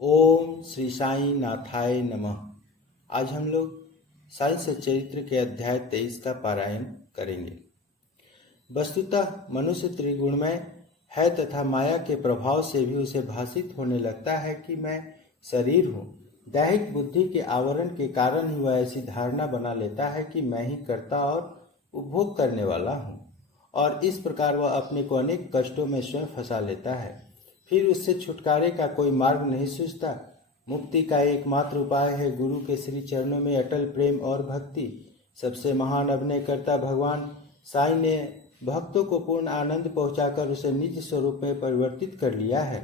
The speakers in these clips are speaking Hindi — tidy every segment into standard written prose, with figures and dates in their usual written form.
ओम श्री साई नाथाय नमः। आज हम लोग साई सच्चरित्र के अध्याय 23 का पारायण करेंगे। वस्तुतः मनुष्य त्रिगुणमय है तथा माया के प्रभाव से भी उसे भासित होने लगता है कि मैं शरीर हूँ। दैहिक बुद्धि के आवरण के कारण ही वह ऐसी धारणा बना लेता है कि मैं ही कर्ता और उपभोग करने वाला हूँ, और इस प्रकार वह अपने को अनेक कष्टों में स्वयं फंसा लेता है। फिर उससे छुटकारे का कोई मार्ग नहीं सूझता। मुक्ति का एकमात्र उपाय है गुरु के श्री चरणों में अटल प्रेम और भक्ति। सबसे महान अभिनयकर्ता भगवान साई ने भक्तों को पूर्ण आनंद पहुंचाकर उसे निज स्वरूप में परिवर्तित कर लिया है।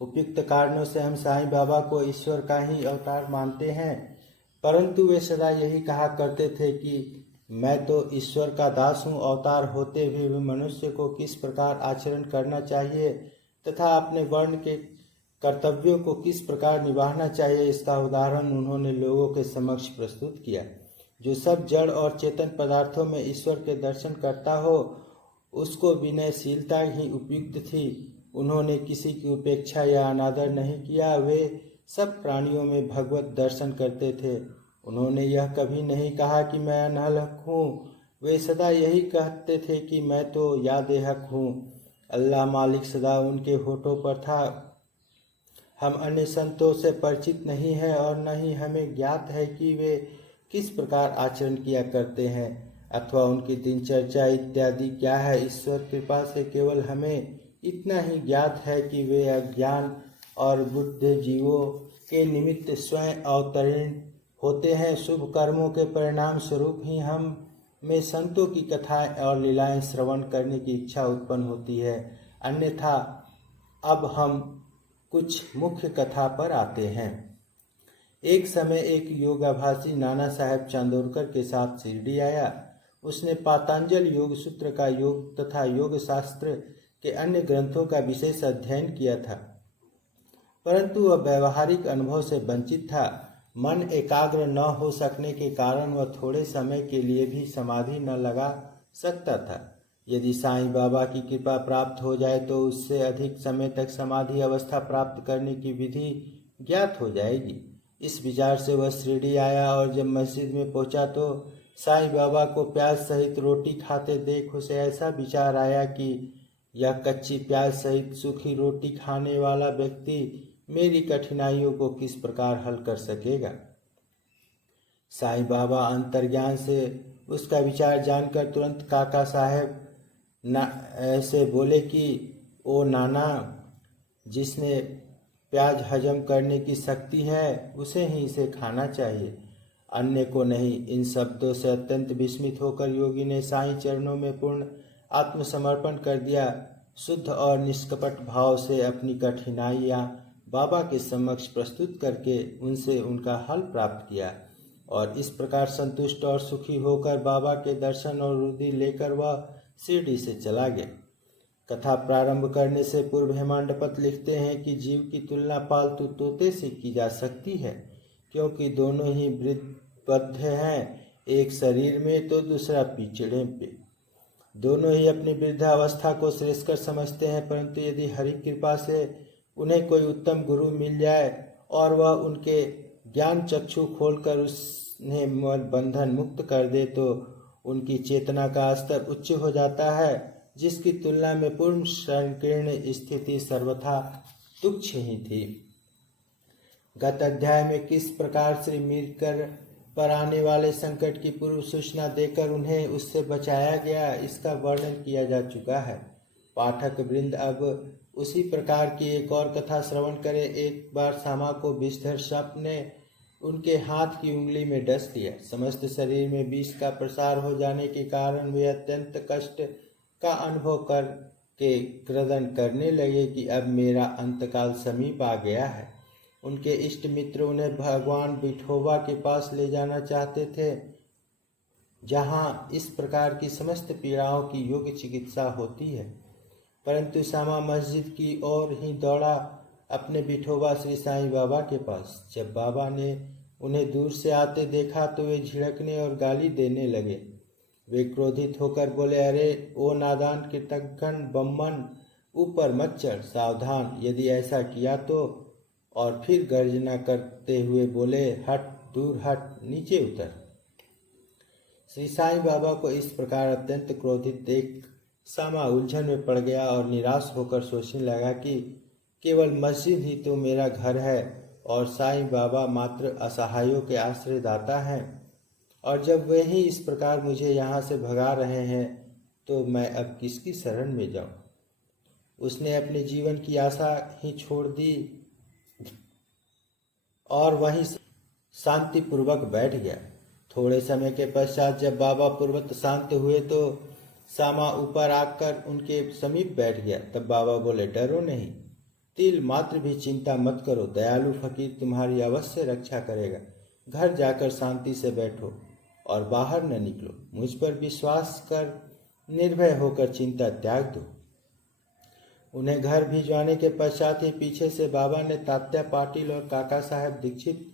उपयुक्त कारणों से हम साईं बाबा को ईश्वर का ही अवतार मानते हैं, परंतु वे सदा यही कहा करते थे कि मैं तो ईश्वर का दास हूँ। अवतार होते हुए भी मनुष्य को किस प्रकार आचरण करना चाहिए तथा अपने वर्ण के कर्तव्यों को किस प्रकार निभाना चाहिए, इसका उदाहरण उन्होंने लोगों के समक्ष प्रस्तुत किया। जो सब जड़ और चेतन पदार्थों में ईश्वर के दर्शन करता हो, उसको विनयशीलता ही उपयुक्त थी। उन्होंने किसी की उपेक्षा या अनादर नहीं किया। वे सब प्राणियों में भगवत दर्शन करते थे। उन्होंने यह कभी नहीं कहा कि मैं अनहलक हूँ। वे सदा यही कहते थे कि मैं तो यादेहक हूँ। अल्लाह मालिक सदा उनके होठों पर था। हम अन्य संतों से परिचित नहीं हैं और न ही हमें ज्ञात है कि वे किस प्रकार आचरण किया करते हैं अथवा उनकी दिनचर्या इत्यादि क्या है। ईश्वर कृपा से केवल हमें इतना ही ज्ञात है कि वे अज्ञान और बुद्ध जीवों के निमित्त स्वयं अवतरण होते हैं। शुभ कर्मों के परिणाम स्वरूप ही हम में संतों की कथाएं और लीलाएं श्रवण करने की इच्छा उत्पन्न होती है। अन्यथा अब हम कुछ मुख्य कथा पर आते हैं। एक समय एक योगाभासी नाना साहेब चांदोरकर के साथ शिरडी आया। उसने पातंजल योग सूत्र का योग तथा योग शास्त्र के अन्य ग्रंथों का विशेष अध्ययन किया था, परंतु वह व्यवहारिक अनुभव से वंचित था। मन एकाग्र न हो सकने के कारण वह थोड़े समय के लिए भी समाधि न लगा सकता था। यदि साईं बाबा की कृपा प्राप्त हो जाए तो उससे अधिक समय तक समाधि अवस्था प्राप्त करने की विधि ज्ञात हो जाएगी। इस विचार से वह शिरडी आया और जब मस्जिद में पहुंचा तो साईं बाबा को प्याज सहित रोटी खाते देख उसे ऐसा विचार आया कि यह कच्ची प्याज सहित सूखी रोटी खाने वाला व्यक्ति मेरी कठिनाइयों को किस प्रकार हल कर सकेगा। साईं बाबा अंतर्ज्ञान से उसका विचार जानकर तुरंत काका साहेब ऐसे बोले कि ओ नाना, जिसने प्याज हजम करने की शक्ति है उसे ही इसे खाना चाहिए, अन्य को नहीं। इन शब्दों से अत्यंत विस्मित होकर योगी ने साईं चरणों में पूर्ण आत्मसमर्पण कर दिया। शुद्ध और निष्कपट भाव से अपनी कठिनाइयाँ बाबा के समक्ष प्रस्तुत करके उनसे उनका हल प्राप्त किया और इस प्रकार संतुष्ट और सुखी होकर बाबा के दर्शन और रुद्धि लेकर वह शिरडी से चला गया। कथा प्रारंभ करने से पूर्व हेमांडपत लिखते हैं कि जीव की तुलना पालतू तोते से की जा सकती है, क्योंकि दोनों ही वृद्धबद्ध हैं, एक शरीर में तो दूसरा पिछड़े पे। दोनों ही अपनी वृद्धावस्था को श्रेष्ठकर समझते हैं, परंतु यदि हरि कृपा से उन्हें कोई उत्तम गुरु मिल जाए और वह उनके ज्ञान चक्षु खोलकर उन्हें बंधन मुक्त कर दे तो उनकी चेतना का स्तर उच्च हो जाता है, जिसकी तुलना में पूर्ण संकीर्ण स्थिति सर्वथा तुच्छ ही थी। गत अध्याय में किस प्रकार श्री मीरकर पर आने वाले संकट की पूर्व सूचना देकर उन्हें उससे बचाया गया, इसका वर्णन किया जा चुका है। पाठक वृंद अब उसी प्रकार की एक और कथा श्रवण करे। एक बार श्यामा को विषधर सर्प ने उनके हाथ की उंगली में डस लिया। समस्त शरीर में विष का प्रसार हो जाने के कारण वे अत्यंत कष्ट का अनुभव करके क्रदन करने लगे कि अब मेरा अंतकाल समीप आ गया है। उनके इष्ट मित्र उन्हें भगवान विठोबा के पास ले जाना चाहते थे, जहाँ इस प्रकार की समस्त पीड़ाओं की योग्य चिकित्सा होती है, परंतु श्यामा मस्जिद की ओर ही दौड़ा अपने विठोबा श्री साईं बाबा के पास। जब बाबा ने उन्हें दूर से आते देखा तो वे झिड़कने और गाली देने लगे। वे क्रोधित होकर बोले, अरे ओ नादान कृतघ्न बम्मन, ऊपर मत चढ़, सावधान, यदि ऐसा किया तो और फिर गर्जना करते हुए बोले, हट, दूर हट, नीचे उतर। श्री साईं बाबा को इस प्रकार अत्यंत क्रोधित देख सामा उलझन में पड़ गया और निराश होकर सोचने लगा कि केवल मस्जिद ही तो मेरा घर है और साईं बाबा मात्र असहायों के आश्रयदाता हैं, और जब वे ही इस प्रकार मुझे यहाँ से भगा रहे हैं तो मैं अब किसकी शरण में जाऊँ। उसने अपने जीवन की आशा ही छोड़ दी और वहीं शांतिपूर्वक बैठ गया। थोड़े समय के पश्चात जब बाबा पूर्वत शांत हुए तो सामा ऊपर आकर उनके समीप बैठ गया। तब बाबा बोले, डरो नहीं, तिल मात्र भी चिंता मत करो, दयालु फकीर तुम्हारी अवश्य रक्षा करेगा। घर जाकर शांति से बैठो और बाहर न निकलो। मुझ पर विश्वास कर निर्भय होकर चिंता त्याग दो। उन्हें घर भिजवाने के पश्चात ही पीछे से बाबा ने तात्या पाटिल और काका साहब दीक्षित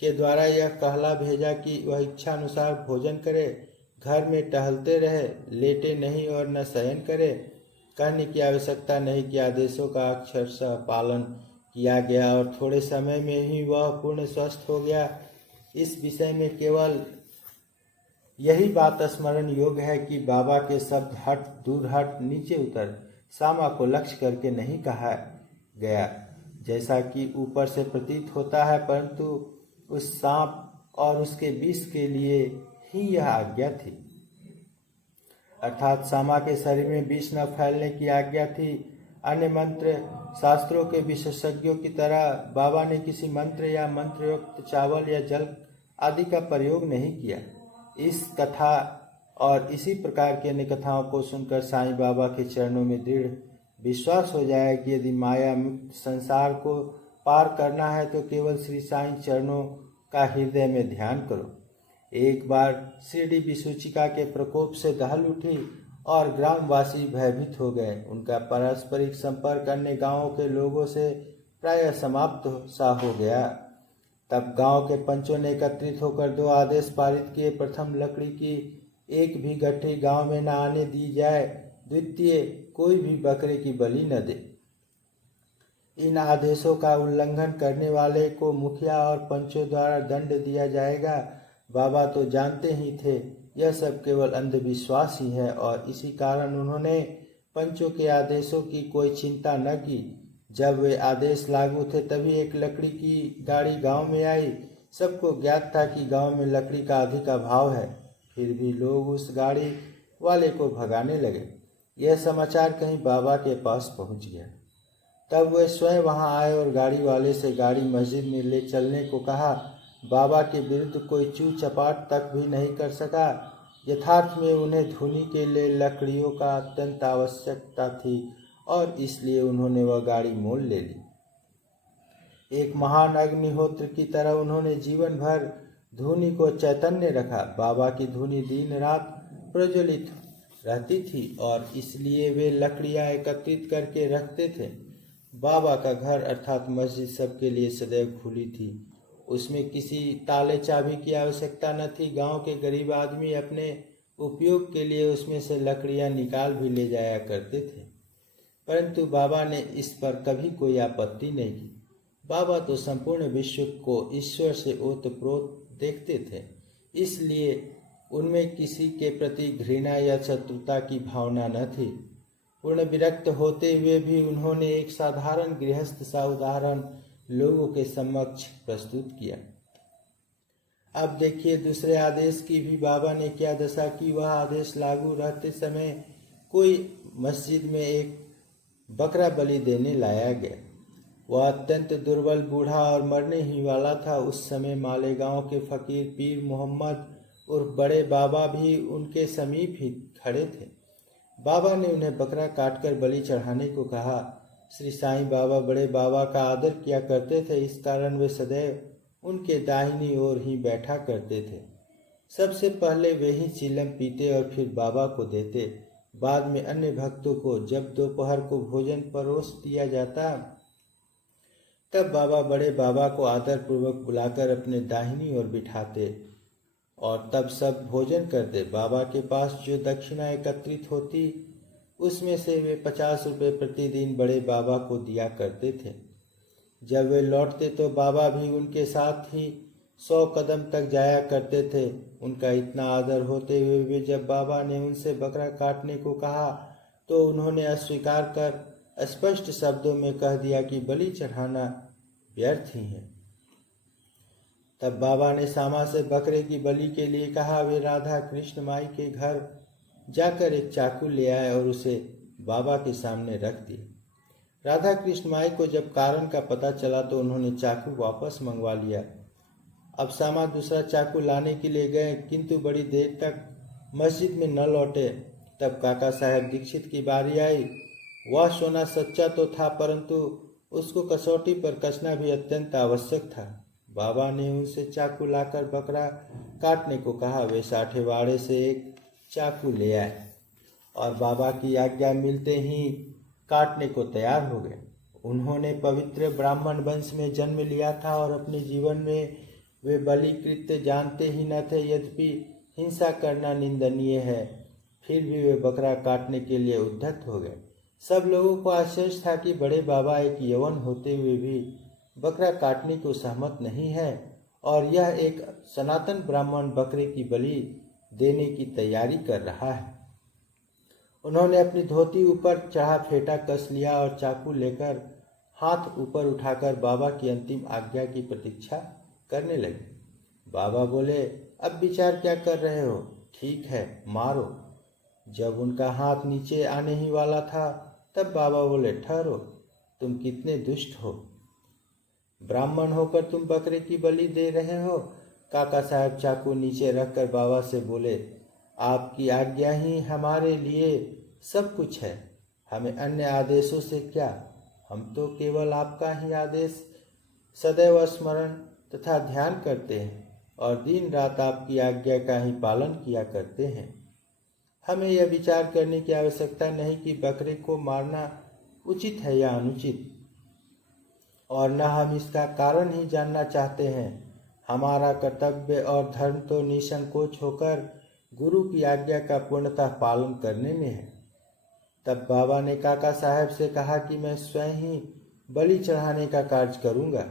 के द्वारा यह कहला भेजा कि वह इच्छा अनुसार भोजन करे, घर में टहलते रहे, लेटे नहीं और न शयन करे। कहने की आवश्यकता नहीं कि आदेशों का अक्षरशः पालन किया गया और थोड़े समय में ही वह पूर्ण स्वस्थ हो गया। इस विषय में केवल यही बात स्मरण योग्य है कि बाबा के शब्द हट, दूर हट, नीचे उतर सामा को लक्ष्य करके नहीं कहा गया जैसा कि ऊपर से प्रतीत होता है, परंतु उस सांप और उसके विष के लिए ही यह आज्ञा थी। अर्थात सामा के शरीर में विष न फैलने की आज्ञा थी। अन्य मंत्र शास्त्रों के विशेषज्ञों की तरह बाबा ने किसी मंत्र या मंत्रयुक्त चावल या जल आदि का प्रयोग नहीं किया। इस कथा और इसी प्रकार की अन्य कथाओं को सुनकर साईं बाबा के चरणों में दृढ़ विश्वास हो जाए कि यदि माया मुक्त संसार को पार करना है तो केवल श्री साईं चरणों का हृदय में ध्यान करो। एक बार शिरडी विसूचिका के प्रकोप से दहल उठी और ग्रामवासी भयभीत हो गए। उनका पारस्परिक संपर्क अन्य गांवों के लोगों से प्रायः समाप्त सा हो गया। तब गांव के पंचों ने एकत्रित होकर 2 आदेश पारित किए। प्रथम, लकड़ी की एक भी गट्ठी गांव में न आने दी जाए। द्वितीय, कोई भी बकरे की बलि न दे। इन आदेशों का उल्लंघन करने वाले को मुखिया और पंचों द्वारा दंड दिया जाएगा। बाबा तो जानते ही थे यह सब केवल अंधविश्वास ही है और इसी कारण उन्होंने पंचों के आदेशों की कोई चिंता न की। जब वे आदेश लागू थे तभी एक लकड़ी की गाड़ी गांव में आई। सबको ज्ञात था कि गांव में लकड़ी का अधिक अभाव है, फिर भी लोग उस गाड़ी वाले को भगाने लगे। यह समाचार कहीं बाबा के पास पहुंच गया। तब वे स्वयं वहां आए और गाड़ी वाले से गाड़ी मस्जिद में ले चलने को कहा। बाबा के विरुद्ध कोई चू चपाट तक भी नहीं कर सका। यथार्थ में उन्हें धुनी के लिए लकड़ियों का अत्यंत आवश्यकता थी और इसलिए उन्होंने वह गाड़ी मोल ले ली। एक महान अग्निहोत्र की तरह उन्होंने जीवन भर धुनी को चैतन्य रखा। बाबा की धुनी दिन रात प्रज्वलित रहती थी और इसलिए वे लकड़ियां एकत्रित करके रखते थे। बाबा का घर अर्थात मस्जिद सबके लिए सदैव खुली थी। उसमें किसी ताले चाबी की आवश्यकता न थी। गांव के गरीब आदमी अपने उपयोग के लिए उसमें से लकड़ियां निकाल भी ले जाया करते थे, परंतु बाबा ने इस पर कभी कोई आपत्ति नहीं की। बाबा तो संपूर्ण विश्व को ईश्वर से ओतप्रोत देखते थे, इसलिए उनमें किसी के प्रति घृणा या शत्रुता की भावना न थी। पूर्ण विरक्त होते हुए भी उन्होंने एक साधारण गृहस्थ सा उदाहरण लोगों के समक्ष प्रस्तुत किया। अब देखिए दूसरे आदेश की भी बाबा ने क्या दशा की। वह आदेश लागू रहते समय कोई मस्जिद में एक बकरा बलि देने लाया गया। वह अत्यंत दुर्बल बूढ़ा और मरने ही वाला था। उस समय मालेगांव के फकीर पीर मोहम्मद उर्फ बड़े बाबा भी उनके समीप ही खड़े थे। बाबा ने उन्हें बकरा काटकर बलि चढ़ाने को कहा। श्री साईं बाबा बड़े बाबा का आदर किया करते थे, इस कारण वे सदैव उनके दाहिनी ओर ही बैठा करते थे। सबसे पहले वे ही चिलम पीते और फिर बाबा को देते। बाद में अन्य भक्तों को जब दोपहर को भोजन परोस दिया जाता तब बाबा बड़े बाबा को आदर पूर्वक बुलाकर अपने दाहिनी ओर बिठाते और तब सब भोजन करते। बाबा के पास जो दक्षिणा एकत्रित होती उसमें से वे 50 रुपये प्रतिदिन बड़े बाबा को दिया करते थे। जब वे लौटते तो बाबा भी उनके साथ ही 100 कदम तक जाया करते थे। उनका इतना आदर होते हुए भी जब बाबा ने उनसे बकरा काटने को कहा तो उन्होंने अस्वीकार कर स्पष्ट शब्दों में कह दिया कि बलि चढ़ाना व्यर्थ ही है। तब बाबा ने श्यामा से बकरे की बलि के लिए कहा। वे राधा कृष्ण माई के घर जाकर एक चाकू ले आए और उसे बाबा के सामने रख दिया। राधा कृष्ण माई को जब कारण का पता चला तो उन्होंने चाकू वापस मंगवा लिया। अब श्यामा दूसरा चाकू लाने के लिए गए, किंतु बड़ी देर तक मस्जिद में न लौटे। तब काका साहब दीक्षित की बारी आई। वह सोना सच्चा तो था, परंतु उसको कसौटी पर कसना भी अत्यंत आवश्यक था। बाबा ने उनसे चाकू लाकर बकरा काटने को कहा। वे साठेवाड़े से एक चाकू ले आए और बाबा की आज्ञा मिलते ही काटने को तैयार हो गए। उन्होंने पवित्र ब्राह्मण वंश में जन्म लिया था और अपने जीवन में वे बलि कृत्य जानते ही न थे। यद्यपि हिंसा करना निंदनीय है, फिर भी वे बकरा काटने के लिए उद्यत हो गए। सब लोगों को आश्चर्य था कि बड़े बाबा एक यवन होते हुए भी बकरा काटने को सहमत नहीं है और यह एक सनातन ब्राह्मण बकरे की बलि देने की तैयारी कर रहा है। उन्होंने अपनी धोती ऊपर चढ़ा फेंटा कस लिया और चाकू लेकर हाथ ऊपर उठाकर बाबा की अंतिम आज्ञा की प्रतीक्षा करने लगे। बाबा बोले, अब विचार क्या कर रहे हो? ठीक है, मारो। जब उनका हाथ नीचे आने ही वाला था तब बाबा बोले, ठहरो, तुम कितने दुष्ट हो। ब्राह्मण होकर तुम बकरे की बलि दे रहे हो। काका साहब चाकू नीचे रखकर बाबा से बोले, आपकी आज्ञा ही हमारे लिए सब कुछ है, हमें अन्य आदेशों से क्या। हम तो केवल आपका ही आदेश सदैव स्मरण तथा ध्यान करते हैं और दिन रात आपकी आज्ञा का ही पालन किया करते हैं। हमें यह विचार करने की आवश्यकता नहीं कि बकरे को मारना उचित है या अनुचित, और न हम इसका कारण ही जानना चाहते हैं। हमारा कर्तव्य और धर्म तो निसंकोच होकर गुरु की आज्ञा का पूर्णतः पालन करने में है। तब बाबा ने काका साहब से कहा कि मैं स्वयं ही बलि चढ़ाने का कार्य करूंगा।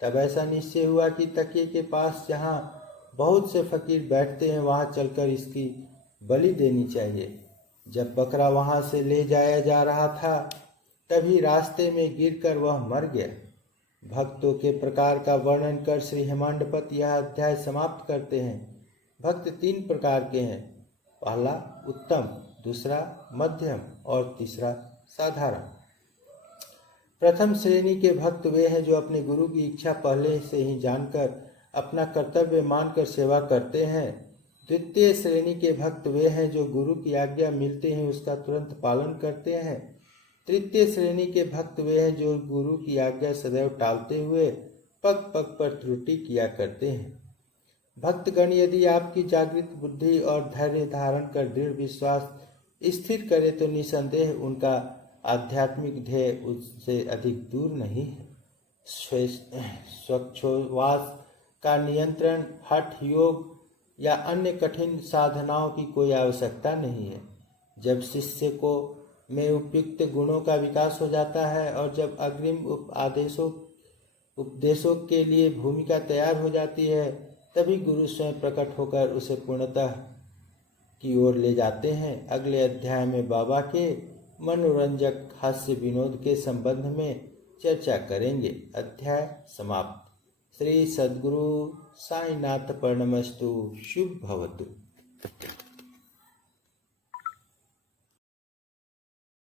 तब ऐसा निश्चय हुआ कि तकिए के पास जहाँ बहुत से फकीर बैठते हैं वहाँ चलकर इसकी बलि देनी चाहिए। जब बकरा वहाँ से ले जाया जा रहा था तभी रास्ते में गिरकर वह मर गया। भक्तों के प्रकार का वर्णन कर श्री हेमांडपत यह अध्याय समाप्त करते हैं। भक्त 3 प्रकार के हैं, पहला उत्तम, दूसरा मध्यम और तीसरा साधारण। प्रथम श्रेणी के भक्त वे हैं जो अपने गुरु की इच्छा पहले से ही जानकर अपना कर्तव्य मानकर सेवा करते हैं। द्वितीय श्रेणी के भक्त वे हैं जो गुरु की आज्ञा मिलते ही उसका तुरंत पालन करते हैं। तृतीय श्रेणी के भक्त वे हैं जो गुरु की आज्ञा सदैव टालते हुए पग पग पर त्रुटि किया करते हैं। भक्तगण यदि आपकी जागृत बुद्धि और धैर्य धारण कर दृढ़ विश्वास स्थिर करे तो निसंदेह उनका आध्यात्मिक ध्येय उससे अधिक दूर नहीं है। स्वच्छोवास का नियंत्रण, हठ योग या अन्य कठिन साधनाओं की कोई आवश्यकता नहीं है। जब शिष्य को में उपयुक्त गुणों का विकास हो जाता है और जब अग्रिम उपदेशों के लिए भूमिका तैयार हो जाती है तभी गुरु स्वयं प्रकट होकर उसे पूर्णतः की ओर ले जाते हैं। अगले अध्याय में बाबा के मनोरंजक हास्य विनोद के संबंध में चर्चा करेंगे। अध्याय समाप्त। श्री सद्गुरु साईनाथ प्रणमस्तु। शुभ भवतु।